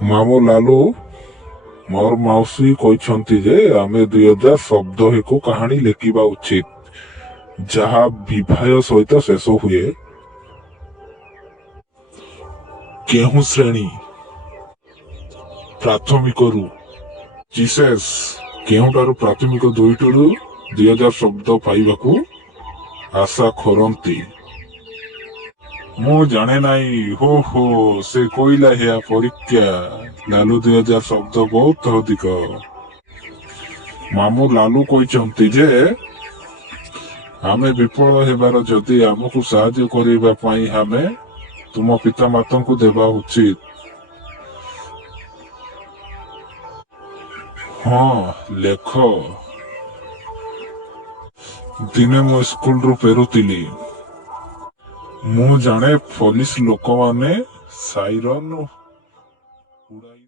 ମାମୁଁ ଲାଲୁ ମୋର ମାଉସୀ କହିଛନ୍ତି ଯେ ଆମେ 2000 ଶବ୍ଦ ଏକ କାହାଣୀ ଲେଖିବା ଉଚିତ, ଯାହା ବିବାହ ସହିତ ଶେଷ ହୁଏ। କେଉଁ ଶ୍ରେଣୀ? ପ୍ରାଥମିକରୁ। ଜିସେସ୍ କେଉଁଠାରୁ ପ୍ରାଥମିକ 2ରୁ 2000 ଶବ୍ଦ ପାଇବାକୁ ଆଶା କରନ୍ତି? ମୁଁ ଜାଣେ ନାହିଁ। ହୋ ହୋ, ସେ କହିଲା ଏହା ପରୀକ୍ଷା। ଲାଲୁ 2000 ଶବ୍ଦ ବହୁତ ଅଧିକ। ମାମୁଁ ଲାଲୁ କହିଛନ୍ତି ଯେ ଆମେ ବିଫଳ ହେବାର ଯଦି ଆମକୁ ସାହାଯ୍ୟ କରିବା ପାଇଁ ଆମେ ତୁମ ପିତାମାତାଙ୍କୁ ଦେବା ଉଚିତ। ହଁ, ଲେଖ। ଦିନେ ମୁଁ ସ୍କୁଲରୁ ଫେରୁଥିଲି। ମୁଁ ଜାଣେ ପୋଲିସ ଲୋକମାନେ ସାଇରନ୍ ଉଡ଼ାଇ